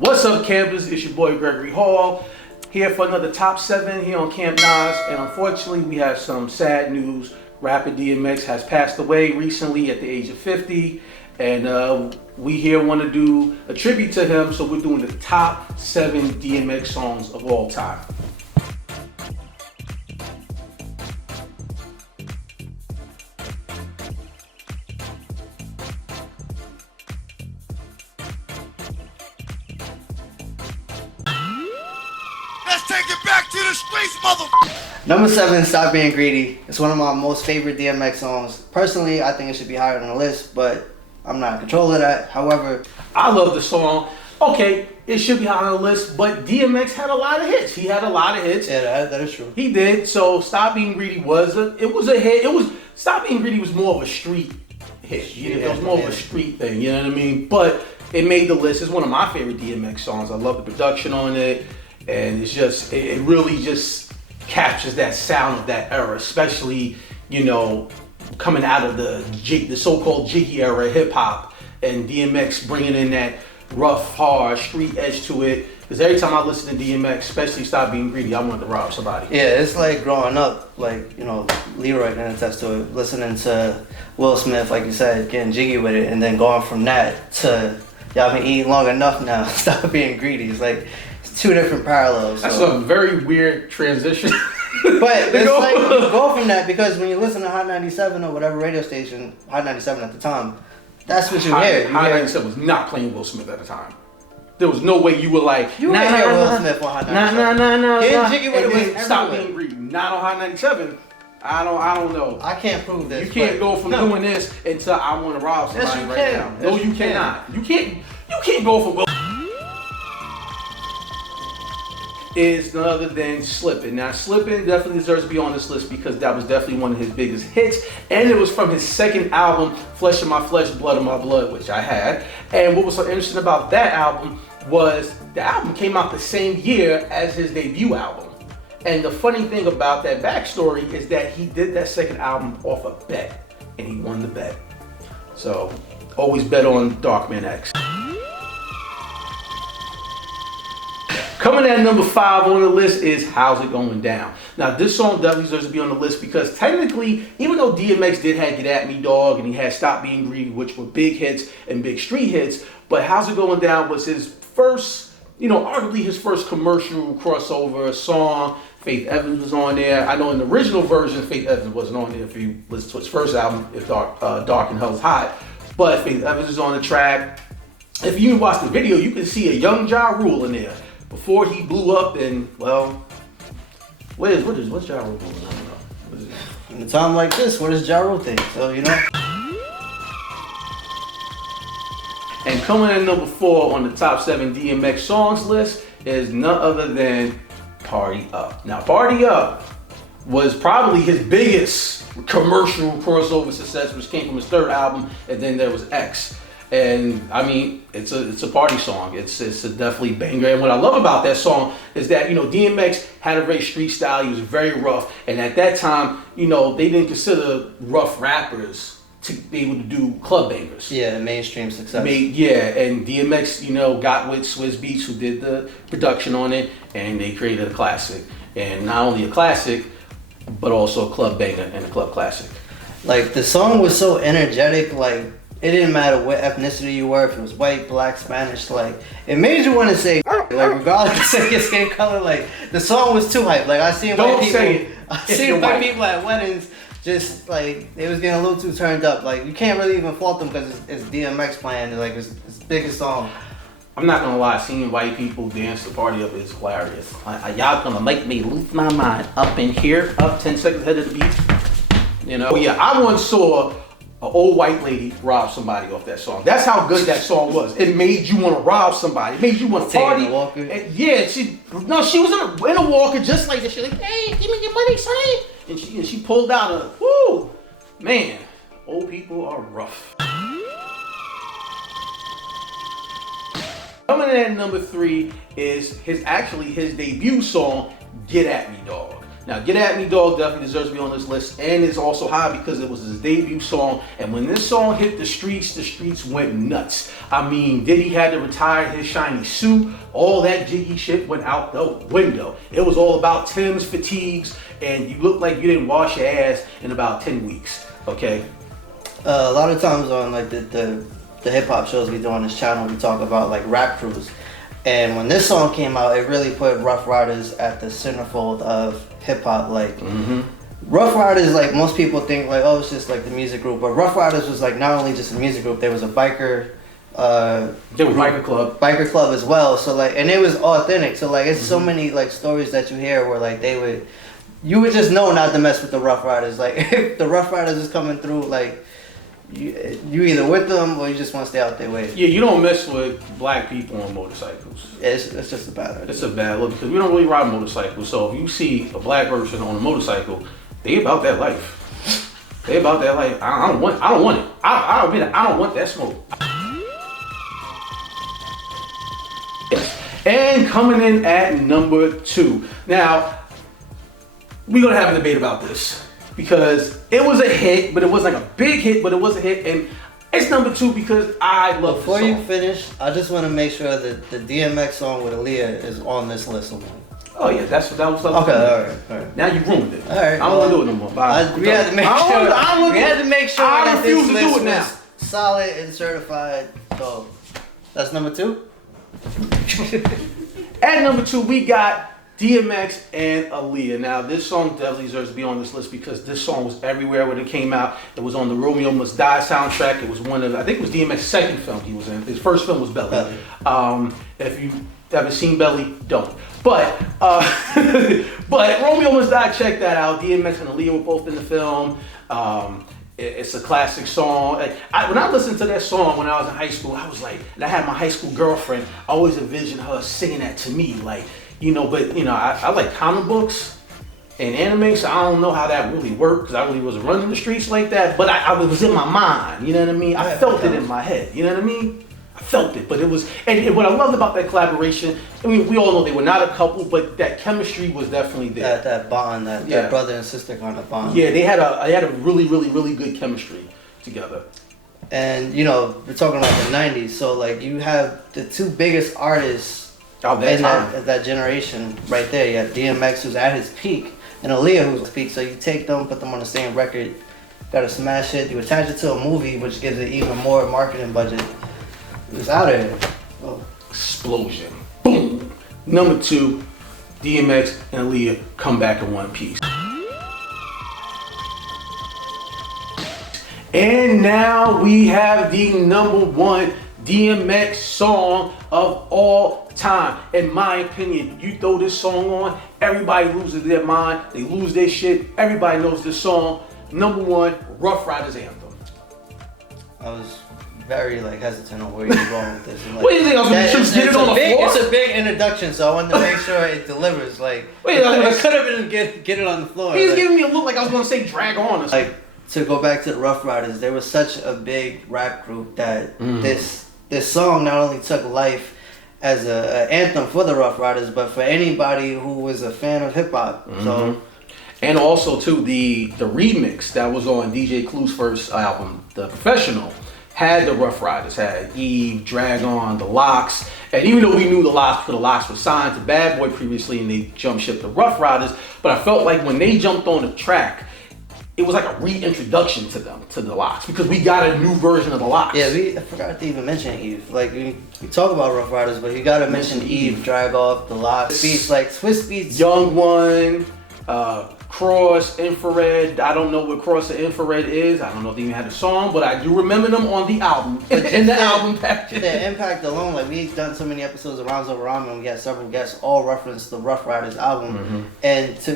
What's up, campers? It's your boy Gregory Hall here for another top 7 here on Camp Nas. And unfortunately, we have some sad news. Rapper DMX has passed away recently at the age of 50. And we here want to do a tribute to him. So we're doing the top 7 DMX songs of all time. Let's take it back to the streets, mother. Number 7, Stop Being Greedy. It's one of my most favorite DMX songs. Personally, I think it should be higher on the list, but I'm not in control of that. However, I love the song. Okay, it should be high on the list, but DMX had a lot of hits. He had a lot of hits. yeah, that is true. He did. So Stop Being Greedy was a hit. Stop Being Greedy was more of a street hit. It was more of a street thing, you know what I mean? But it made the list. It's one of my favorite DMX songs. I love the production on it. And it's just, it really just captures that sound of that era, especially, you know, coming out of the so-called jiggy era hip hop, and DMX bringing in that rough, hard street edge to it. Because every time I listen to DMX, especially Stop Being Greedy, I wanted to rob somebody. Yeah, it's like growing up, like, you know, Leroy can attest to it, listening to Will Smith, like you said, getting jiggy with it, and then going from that to, y'all been eating long enough now, Stop Being Greedy. It's like, two different parallels. That's so. a very weird transition. But it's like you go from that, because when you listen to Hot 97 or whatever radio station, Hot 97 at the time, that's what you hear. Hot 97 was not playing Will Smith at the time. There was no way you were like, you nah, hear Will Smith on Hot 97. Nah. Getting jiggy with it was Stop everywhere. Being Greedy. Not on Hot 97. I don't know. I can't prove this. You can't go from doing this until I want to rob somebody yes, you right can. now. Yes, No, you cannot. You can't go from Will. Is none other than Slippin'. Now, Slippin' definitely deserves to be on this list because that was definitely one of his biggest hits, and it was from his second album, Flesh of My Flesh, Blood of My Blood, which I had. And what was so interesting about that album was the album came out the same year as his debut album. And the funny thing about that backstory is that he did that second album off a bet, and he won the bet. So, always bet on Darkman X. Coming at number 5 on the list is How's It Going Down. Now, this song definitely deserves to be on the list because technically, even though DMX did have Get At Me Dog and he had Stop Being Greedy, which were big hits and big street hits, but How's It Going Down was his first, arguably his first commercial crossover song. Faith Evans was on there. I know in the original version, Faith Evans wasn't on there if you listen to his first album, If Dark and Hell's Hot, but Faith Evans is on the track. If you watch the video, you can see a young Ja Rule in there. Before he blew up, and well, what's Ja Rule doing? I don't know. In a time like this, what does Ja Rule think? So, you know. And coming in number 4 on the top 7 DMX songs list is none other than Party Up. Now, Party Up was probably his biggest commercial crossover success, which came from his third album, and then there was X. And I mean, it's a party song. It's a definitely banger. And what I love about that song is that, DMX had a very street style. He was very rough. And at that time, they didn't consider rough rappers to be able to do club bangers. Yeah, mainstream success. And DMX, got with Swizz Beatz, who did the production on it, and they created a classic. And not only a classic, but also a club banger and a club classic. Like, the song was so energetic, like, it didn't matter what ethnicity you were, if it was white, black, Spanish, like, it made you want to say, like, regardless of your skin color, like, the song was too hype. Like, I seen white people at weddings, just, like, they was getting a little too turned up. Like, you can't really even fault them because it's DMX playing, like, it's his biggest song. I'm not gonna lie, seeing white people dance the Party Up is hilarious. Y'all gonna make me lose my mind up in here, up 10 seconds ahead of the beat. Yeah, I once saw an old white lady rob somebody off that song. That's how good that song was. It made you want to rob somebody. It made you want to party. And yeah, she was in a walker just like this. She's like, hey, give me your money, sonny. And she pulled out man, old people are rough. Coming in at number 3 is his debut song, Get At Me Dog. Now, Get At Me Dog definitely deserves to be on this list, and it's also high because it was his debut song. And when this song hit the streets went nuts. I mean, Diddy had to retire his shiny suit. All that jiggy shit went out the window. It was all about Tim's fatigues, and you looked like you didn't wash your ass in about 10 weeks. Okay. A lot of times on like the hip hop shows we do on this channel, we talk about like rap crews. And when this song came out, it really put Rough Riders at the centerfold of hip hop. Like Rough Riders, like most people think like, oh, it's just like the music group, but Rough Riders was like not only just a music group, there was a biker biker club as well. So like, and it was authentic. So like, it's so many like stories that you hear where like you would just know not to mess with the Rough Riders. Like if the Rough Riders is coming through, like you either with them or you just want to stay out their way. Yeah, you don't mess with black people on motorcycles. It's just a bad idea. It's a bad look because we don't really ride motorcycles. So if you see a black person on a motorcycle, they about that life. They about that life. I don't want it. I admit it, I don't want that smoke. And coming in at number 2. Now, we're gonna have a debate about this because it was a hit, but it wasn't like a big hit, but it was a hit, and it's number 2 because I love the song. Before you finish, I just want to make sure that the DMX song with Aaliyah is on this list alone. Oh yeah, that was okay. All right. Now you ruined it. All right. I don't want to do it no more. We had to make sure. We had to make sure I that refuse this to do list it now. was solid and certified. So that's number 2. At number 2, we got DMX and Aaliyah. Now, this song definitely deserves to be on this list because this song was everywhere when it came out. It was on the Romeo Must Die soundtrack. It was one of, I think it was DMX's second film he was in. His first film was Belly. If you haven't seen Belly, don't. But Romeo Must Die, check that out. DMX and Aaliyah were both in the film. It's a classic song. When I listened to that song when I was in high school, I was like, and I had my high school girlfriend, I always envisioned her singing that to me. Like, I like comic books and anime, so I don't know how that really worked because I really wasn't running the streets like that, but I was in my mind, you know what I mean? I felt it in my head, you know what I mean? I felt it, but it was, and what I loved about that collaboration, I mean, we all know they were not a couple, but that chemistry was definitely there. That bond, that brother and sister kind of bond. Yeah, they had a really, really, really good chemistry together. And we're talking about the 90s, so like you have the 2 biggest artists in that generation right there. You have DMX who's at his peak and Aaliyah who's at his peak. So you take them, put them on the same record, gotta smash it. You attach it to a movie, which gives it even more marketing budget. It's out of here. Oh. Explosion. Boom. Number 2, DMX and Aaliyah come back in one piece. And now we have the number 1 DMX song of all time. In my opinion, you throw this song on, everybody loses their mind, they lose their shit, everybody knows this song. Number 1, Rough Riders Anthem. I was very hesitant on where you're going with this. What do you think? I was going to get it on the floor? It's a big introduction, so I wanted to make sure it delivers. It could have been get it on the floor. He's giving me a look like I was going to say drag on or something. To go back to the Rough Riders, there was such a big rap group that this song not only took life as an anthem for the Rough Riders, but for anybody who was a fan of hip hop. So, and also too the remix that was on DJ Clue's first album, The Professional, had the Rough Riders, had Eve, Drag On, The Lox, and even though we knew The Lox, because The Lox was signed to Bad Boy previously and they jump shipped the Rough Riders, but I felt like when they jumped on the track, it was like a reintroduction to them, to The Lox, because we got a new version of The Lox. Yeah, I forgot to even mention Eve. Like, we talk about Rough Riders, but you gotta mention Eve, Drag Off, The Lox, beats like Swiss Beats. Young One, Cross, Infrared. I don't know what Cross and Infrared is. I don't know if they even had a song, but I do remember them on the album, in the album package. The impact alone, like we've done so many episodes of Rhymes Over Ramen, we got several guests all reference the Rough Riders album. And to,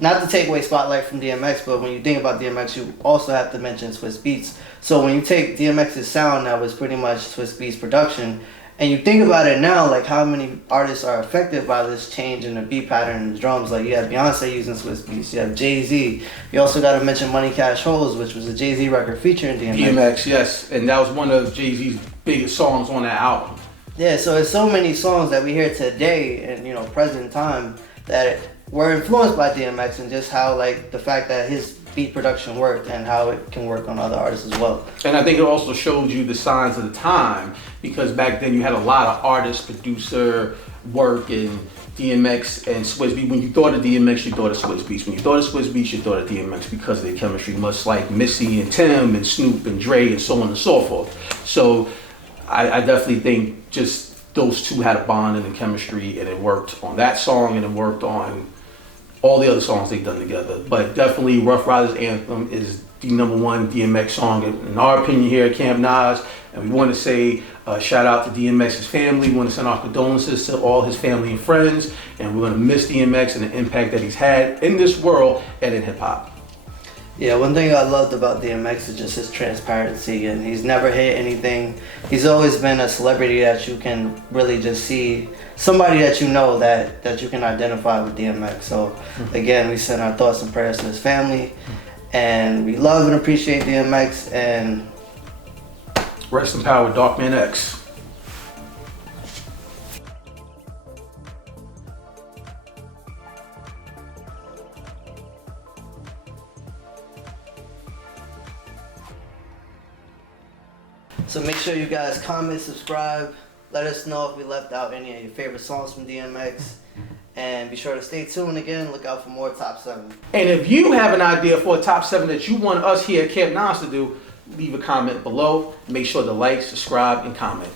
not to take away spotlight from DMX, but when you think about DMX, you also have to mention Swiss Beats. So when you take DMX's sound that was pretty much Swiss Beats production, and you think about it now, like how many artists are affected by this change in the beat pattern and the drums. Like you have Beyonce using Swiss Beats, you have Jay-Z. You also got to mention Money Cash Holes, which was a Jay-Z record featuring DMX. DMX, yes, and that was one of Jay-Z's biggest songs on that album. Yeah, so it's so many songs that we hear today and present time that were influenced by DMX and just how like the fact that his beat production worked and how it can work on other artists as well. And I think it also showed you the signs of the time, because back then you had a lot of artist, producer work, and DMX and Swizz Beatz. When you thought of DMX, you thought of Swizz Beatz. When you thought of Swizz Beatz, you thought of DMX because of their chemistry, much like Missy and Tim and Snoop and Dre and so on and so forth. So I definitely think just those two had a bond and a chemistry, and it worked on that song and it worked on all the other songs they've done together. But definitely Rough Riders Anthem is the #1 DMX song in our opinion here at Camp Nas. And we want to say shout out to DMX's family. We want to send our condolences to all his family and friends. And we're going to miss DMX and the impact that he's had in this world and in hip hop. Yeah, one thing I loved about DMX is just his transparency, and he's never hid anything. He's always been a celebrity that you can really just see, somebody that you know that you can identify with DMX. So again, we send our thoughts and prayers to his family, and we love and appreciate DMX, and rest in power, Darkman X. so make sure you guys comment, subscribe, let us know if we left out any of your favorite songs from DMX, and be sure to stay tuned again, look out for more Top 7. And if you have an idea for a top 7 that you want us here at Camp Nas to do, leave a comment below. Make sure to like, subscribe, and comment.